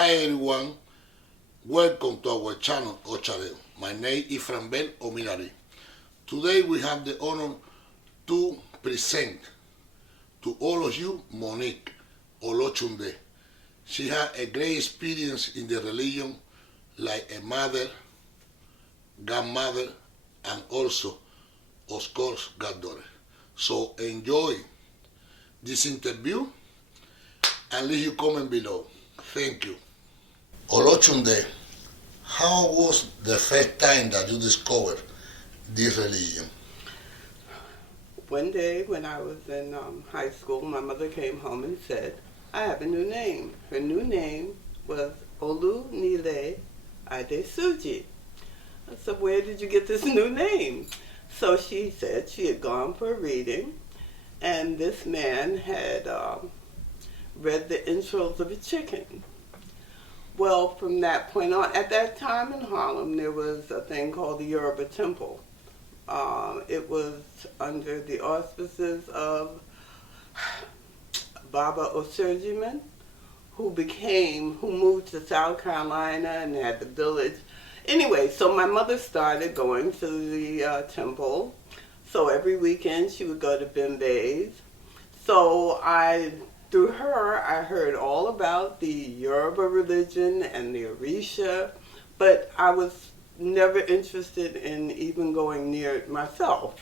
Hi everyone, welcome to our channel Ochadeo. My name is Franbel Omirari. Today we have the honor to present to all of you Monique Oloshunde. She has a great experience in the religion like a mother, grandmother, and also, of course, goddaughter. So enjoy this interview and leave your comment below. Thank you. Oloshunde, how was the first time that you discovered this religion? One day when I was in high school, my mother came home and said, I have a new name. Her new name was Oloshunde Adesuji. I said, where did you get this new name? So she said she had gone for a reading, and this man had read the entrails of a chicken. Well, from that point on, at that time in Harlem, there was a thing called the Yoruba Temple. It was under the auspices of Baba Osurjiman, who moved to South Carolina and had the village. Anyway, so my mother started going to the temple. So every weekend she would go to Bimbe's. So through her, I heard all about the Yoruba religion and the Orisha, but I was never interested in even going near it myself.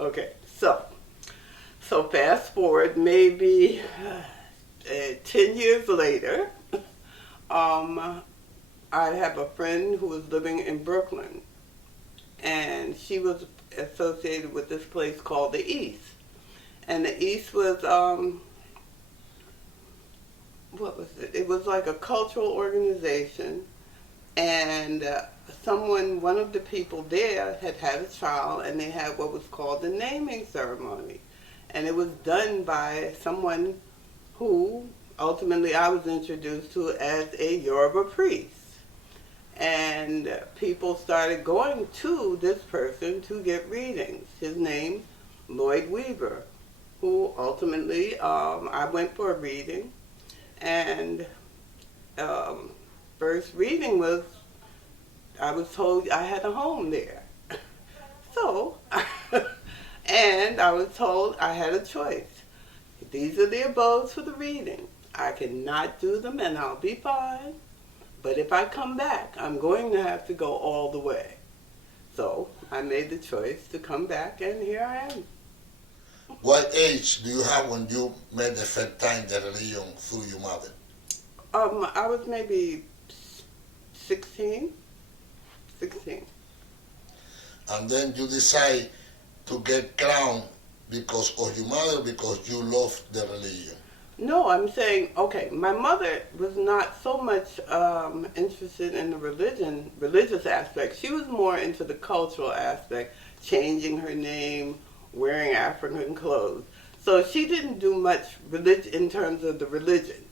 Okay, so fast forward maybe 10 years later, I have a friend who was living in Brooklyn, and she was associated with this place called the East. And the East was, what was it? It was like a cultural organization, and one of the people there had a child, and they had what was called the naming ceremony. And it was done by someone who ultimately I was introduced to as a Yoruba priest. And people started going to this person to get readings. His name, Lloyd Weaver, who ultimately, I went for a reading, and first reading was, I was told I had a home there. So, and I was told I had a choice. These are the abodes for the reading. I cannot do them and I'll be fine. But if I come back, I'm going to have to go all the way. So I made the choice to come back, and here I am. What age do you have when you met the first time the religion through your mother? I was maybe 16. And then you decide to get crowned because of your mother, because you love the religion? No, I'm saying, okay, my mother was not so much interested in the religious aspect. She was more into the cultural aspect, changing her name, wearing African clothes. So she didn't do much in terms of the religion.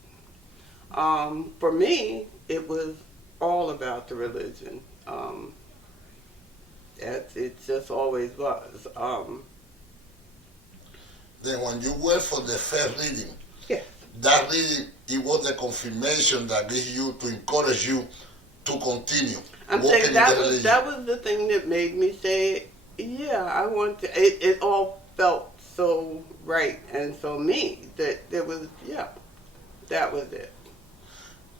For me, it was all about the religion. It just always was. Then when you went for the first reading, yes. That reading, it was the confirmation that gives you to encourage you to continue. I'm saying that was the thing that made me say, yeah, I want to. It all felt so right and so me that there was, yeah, that was it.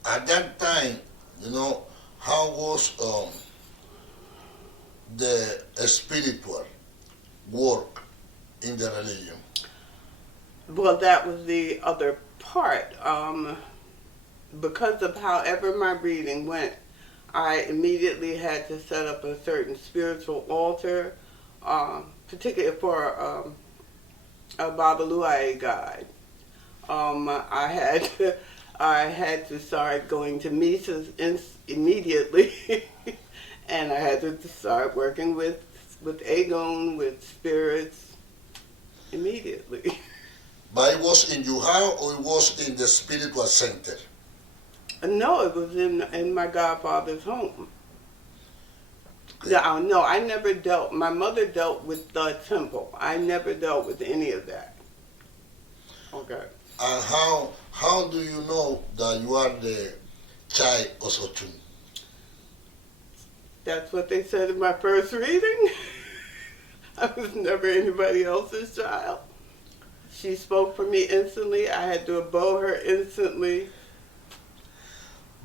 At that time, how was the spiritual work in the religion? Well, that was the other part. Because of however my reading went, I immediately had to set up a certain spiritual altar, particularly for a Babaluaye guide. I had to start going to misas immediately, and I had to start working with Agon, with spirits, immediately. But it was in your house or it was in the spiritual center? No, it was in my godfather's home. Okay. No, I never dealt. My mother dealt with the temple. I never dealt with any of that. Okay. And how How do you know that you are the child of Oloshunde? That's what they said in my first reading. I was never anybody else's child. She spoke for me instantly. I had to bow her instantly.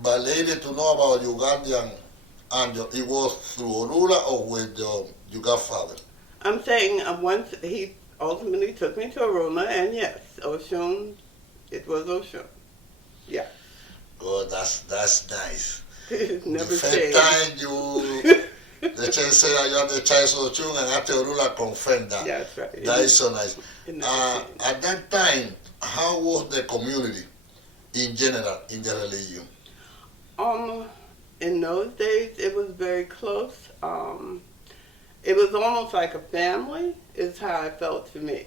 But later to know about your guardian angel, it was through Orula or with your godfather? I'm saying once he ultimately took me to Aruna, and yes, Oshun, it was Oshun. Yeah. Oh, that's nice. It never The first changed. time you, the church said that you are the child of Ochun, and after Orula confirmed that. That's right. That is so nice. It never changed. At that time, how was the community in general in the religion? In those days, it was very close. It was almost like a family, is how it felt to me.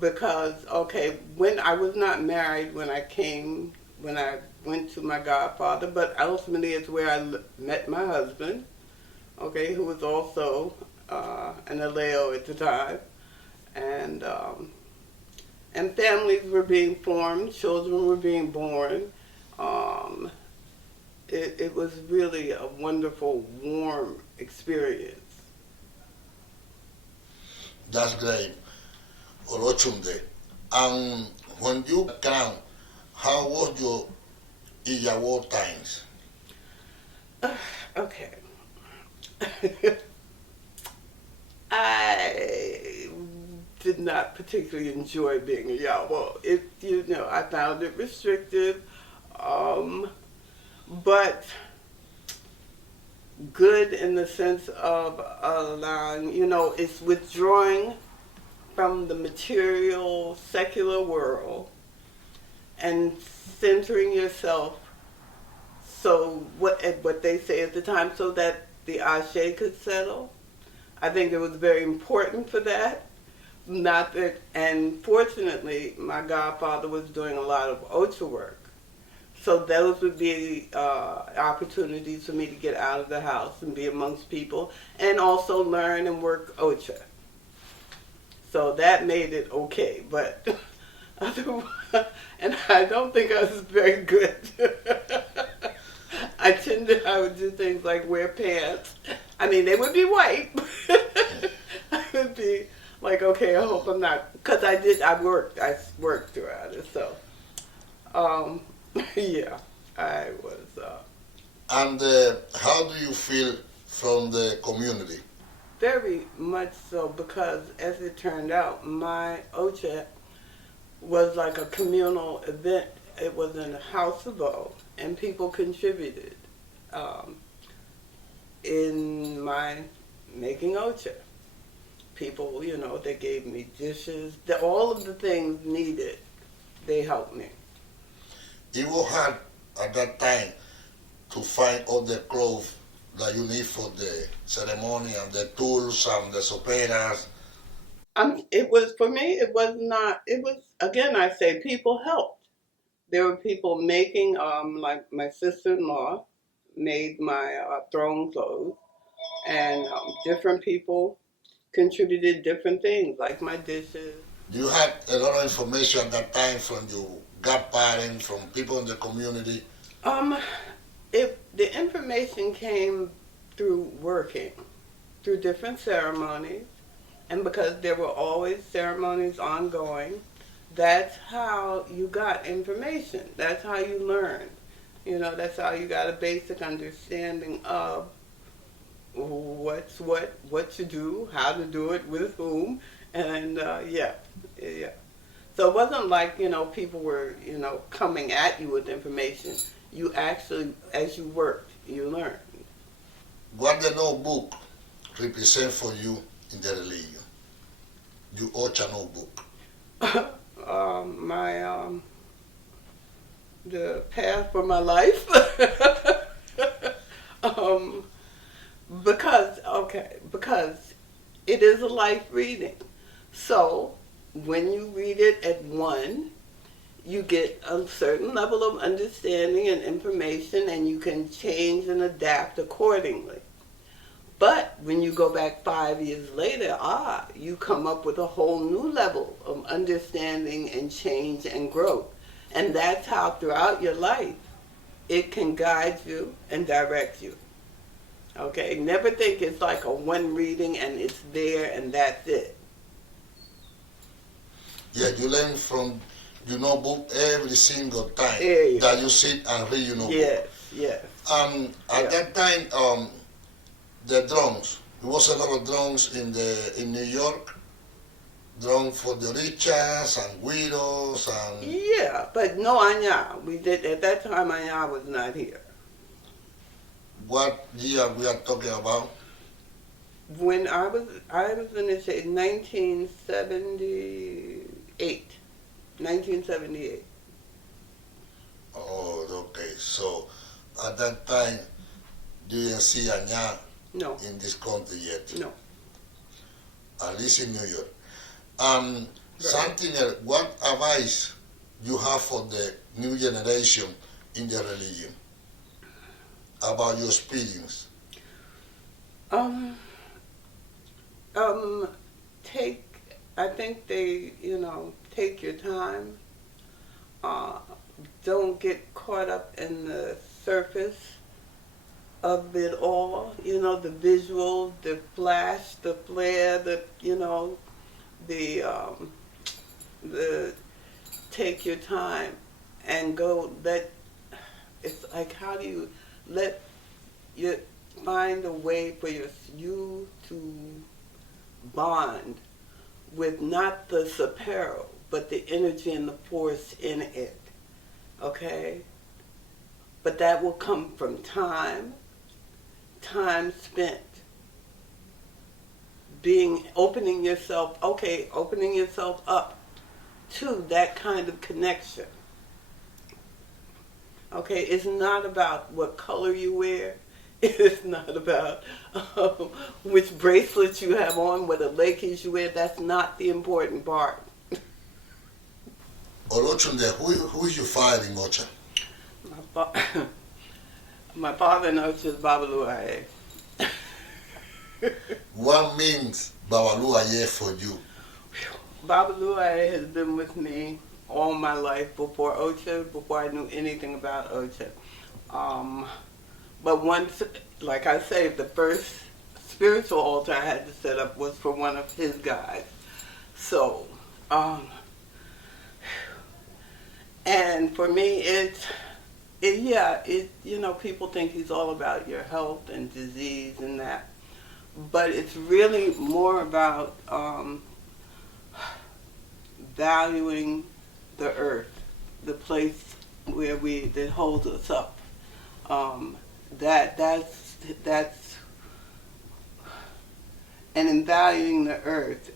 Because, okay, when I was not married when I went to my godfather, but ultimately it's where I met my husband, okay, who was also an Aleo at the time. And families were being formed, children were being born. It was really a wonderful, warm experience. That's great. Oloshunde. And when you crowned, how was your Iyawo times? Okay. I did not particularly enjoy being a Yawo. I found it restrictive, but good in the sense of allowing, it's withdrawing from the material, secular world and centering yourself. So what they say at the time, so that the ashe could settle. I think it was very important for that. Not that, and fortunately, my godfather was doing a lot of Ocha work. So those would be opportunities for me to get out of the house and be amongst people, and also learn and work Ocha. So that made it okay, but otherwise, and I don't think I was very good. I would do things like wear pants. I mean, they would be white. I would be like, okay, I hope I'm not, because I worked throughout it, so, yeah, I was. And how do you feel from the community? Very much so, because as it turned out, my Ocha was like a communal event. It was in a house of O, and people contributed in my making Ocha. People, they gave me dishes, all of the things needed, they helped me. It was hard at that time to find all the clothes that you need for the ceremony and the tools and the soperas. It was, for me, it was not, it was, again, I say people helped. There were people making, like my sister-in-law made my throne clothes, and different people contributed different things, like my dishes. You had a lot of information at that time from your godparents, from people in the community. The information came through working, through different ceremonies, and because there were always ceremonies ongoing, that's how you got information. That's how you learned. That's how you got a basic understanding of what's what to do, how to do it, with whom, and yeah. So it wasn't like, people were, coming at you with information. You actually, as you worked, you learned. What the notebook represent for you in the religion? Your Ocha notebook. The path for my life. Because it is a life reading. So when you read it at one, you get a certain level of understanding and information, and you can change and adapt accordingly. But when you go back 5 years later, you come up with a whole new level of understanding and change and growth. And that's how throughout your life it can guide you and direct you. Okay? Never think it's like a one reading and it's there and that's it. Yeah, you learn from your notebook every single time You that you sit and read your notebook. Yes. At that time, the drums. There was a lot of drums in New York. Drums for the richas and widows and. Yeah, but no Anya. We did at that time. Anya was not here. What year we are talking about? When I was going to say 1978. 1978. Oh, okay. So at that time, you didn't see Anya No. in this country yet. No. At least in New York. Right. Something else, what advice you have for the new generation in the religion about your experience? I think take your time. Don't get caught up in the surface of it all. The visual, the flash, the flare, the take your time and go it's like, how do you let you find a way for you to bond with not the apparel, but the energy and the force in it, okay? But that will come from time spent, opening yourself up to that kind of connection. Okay, it's not about what color you wear. It's not about which bracelets you have on, what leggings you wear. That's not the important part. Oloshunde, who is your father in Ocha? My father in Ocha is Babaluaye. What means Babaluaye for you? Babaluaye has been with me all my life before Ocha, before I knew anything about Ocha. But once, like I say, the first spiritual altar I had to set up was for one of his guys. So, and for me, people think he's all about your health and disease and that. But it's really more about valuing the earth, the place that holds us up. That's and in valuing the earth,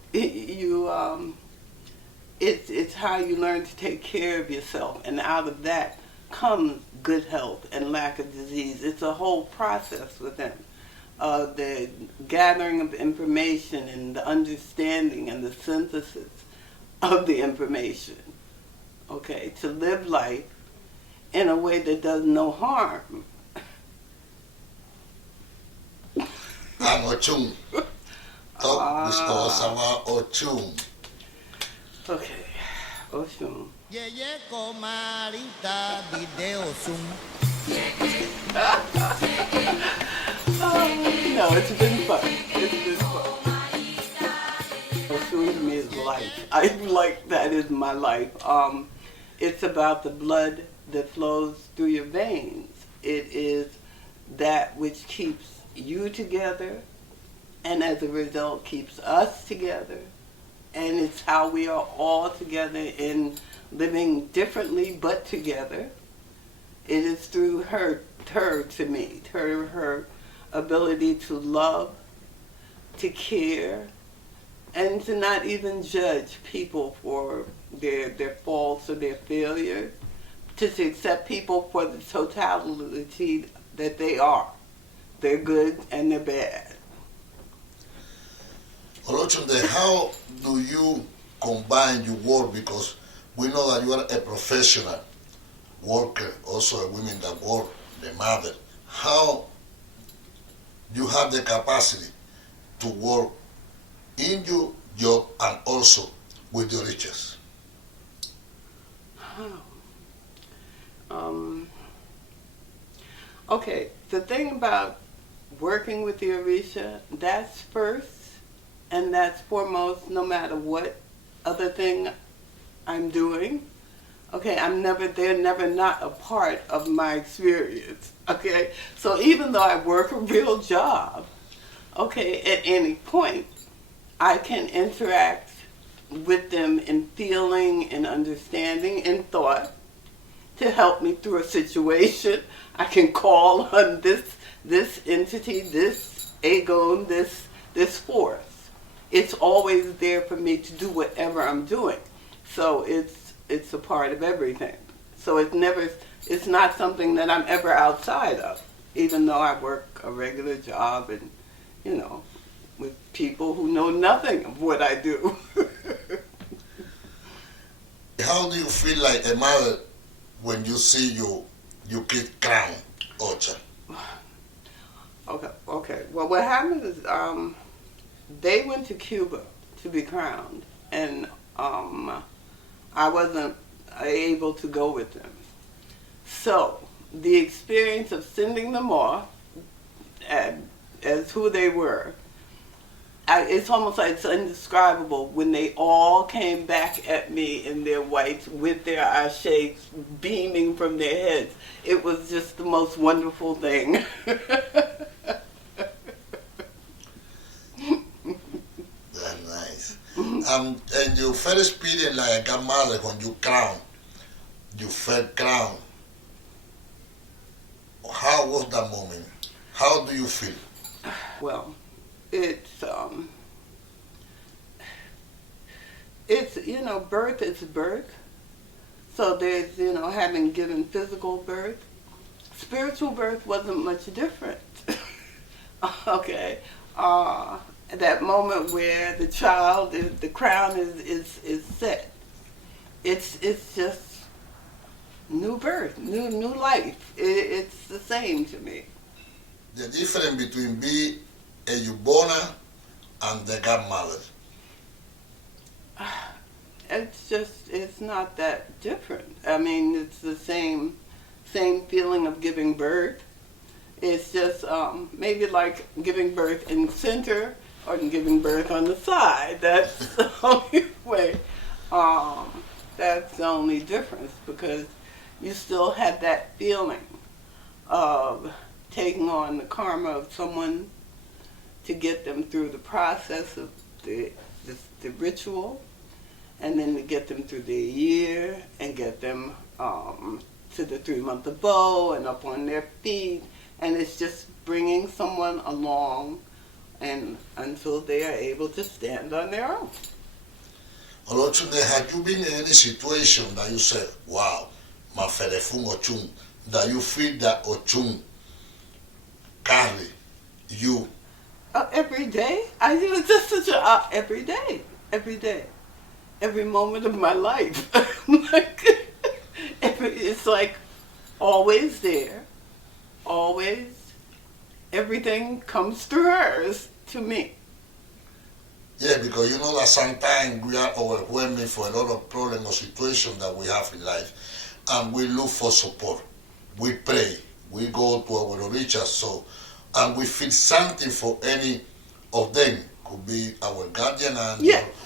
it's how you learn to take care of yourself, and out of that comes good health and lack of disease. It's a whole process with him. The gathering of information and the understanding and the synthesis of the information, okay, to live life in a way that does no harm. I'm Ochun. Talk with us about Ochun. Okay, Oshun. Yeye comarita video zoom. No, it's been fun. Oshun to me is life. I like that is my life. It's about the blood that flows through your veins. It is that which keeps you together, and as a result keeps us together, and it's how we are all together in living differently but together. It is through her to me, her ability to love, to care, and to not even judge people for their faults or their failures, to accept people for the totality that they are. They're good and they're bad. Oloshunde, how do you combine your work? Because we know that you are a professional worker, also a woman that work, the mother. How you have the capacity to work in your job and also with the riches? Okay, the thing about working with the Orisha, that's first and that's foremost no matter what other thing I'm doing. Okay, they're never not a part of my experience. Okay, so even though I work a real job, okay, at any point, I can interact with them in feeling and understanding and thought to help me through a situation. I can call on this entity, this agon, this force. It's always there for me to do whatever I'm doing. So it's a part of everything. So it's not something that I'm ever outside of, even though I work a regular job and, with people who know nothing of what I do. How do you feel like a mother when you see your kid crying, Ocha? Okay. Well, what happened is they went to Cuba to be crowned, and I wasn't able to go with them. So the experience of sending them off as who they were, it's almost like it's indescribable when they all came back at me in their whites with their ashes beaming from their heads. It was just the most wonderful thing. That's nice. And your first experience like a grandmother when you felt crowned. How was that moment? How do you feel? Well, it's birth is birth. So there's having given physical birth. Spiritual birth wasn't much different. Okay, that moment where the child the crown is set. It's just new birth, new life. It's the same to me. The difference between being a Yubona and the godmother. It's not that different. I mean, it's the same feeling of giving birth. It's just maybe like giving birth in center or giving birth on the side. That's the only way. That's the only difference, because you still have that feeling of taking on the karma of someone to get them through the process of the ritual, and then to get them through the year and get them to the 3-month abode and up on their feet. And it's just bringing someone along and until they are able to stand on their own. Oloshunde, have you been in any situation that you said, wow, my Ferefun Ochun, that you feel that Ochun carry you? Every day. I was just such a every day, every moment of my life. It's like always there, always. Everything comes through hers to me. Yeah, because you know that sometimes we are overwhelmed for a lot of problems or situations that we have in life, and we look for support. We pray. We go to our orishas, and we feel something for any of them. Could be our guardian, and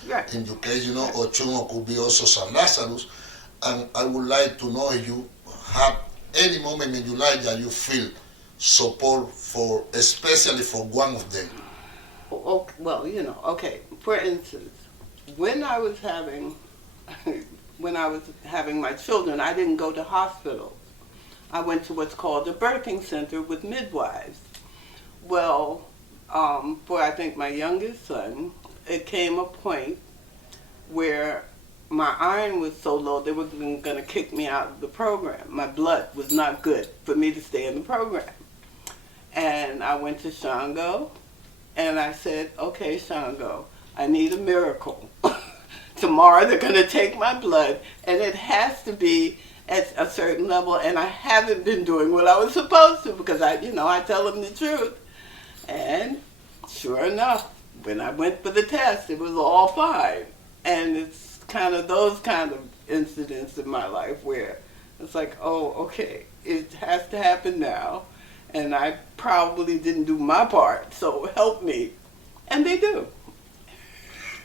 right. In your case, Ochun could be also San Lazarus. And I would like to know if you have any moment in your life that you feel support for, especially for one of them. Well, okay. For instance, when I was having my children, I didn't go to hospitals. I went to what's called a birthing center with midwives. Well, for I think my youngest son, it came a point where my iron was so low they were going to kick me out of the program. My blood was not good for me to stay in the program. And I went to Shango, and I said, okay, Shango, I need a miracle. Tomorrow they're going to take my blood, and it has to be at a certain level, and I haven't been doing what I was supposed to, because I tell them the truth. And sure enough, when I went for the test, it was all fine. And it's kind of those kind of incidents in my life where it's like, oh, okay, it has to happen now. And I probably didn't do my part, so help me. And they do.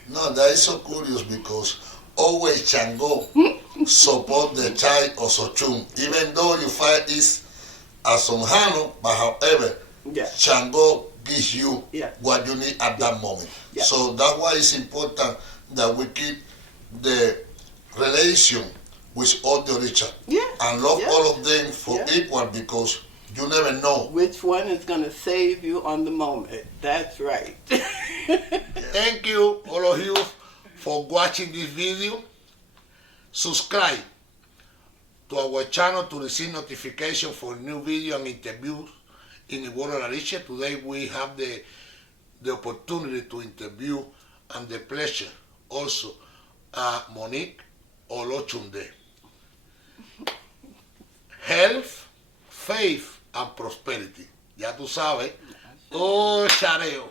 No, that is so curious because always Chango support the child of Sochun, even though you find is a Sonjano, but however, Yes. Chango gives you Yes. what you need at that moment. Yes. So that's why it's important that we keep the relation with all the Richard Yes. and love Yes. all of them for Yes. equal because you never know. Which one is going to save you on the moment? That's right. Thank you, all of you, for watching this video. Subscribe to our channel to receive notification for new video and interviews in the world of Alicia. Today we have the opportunity to interview and the pleasure also Monique Oloshunde. Health, faith and prosperity. Ya tú sabes. Oh, chareo.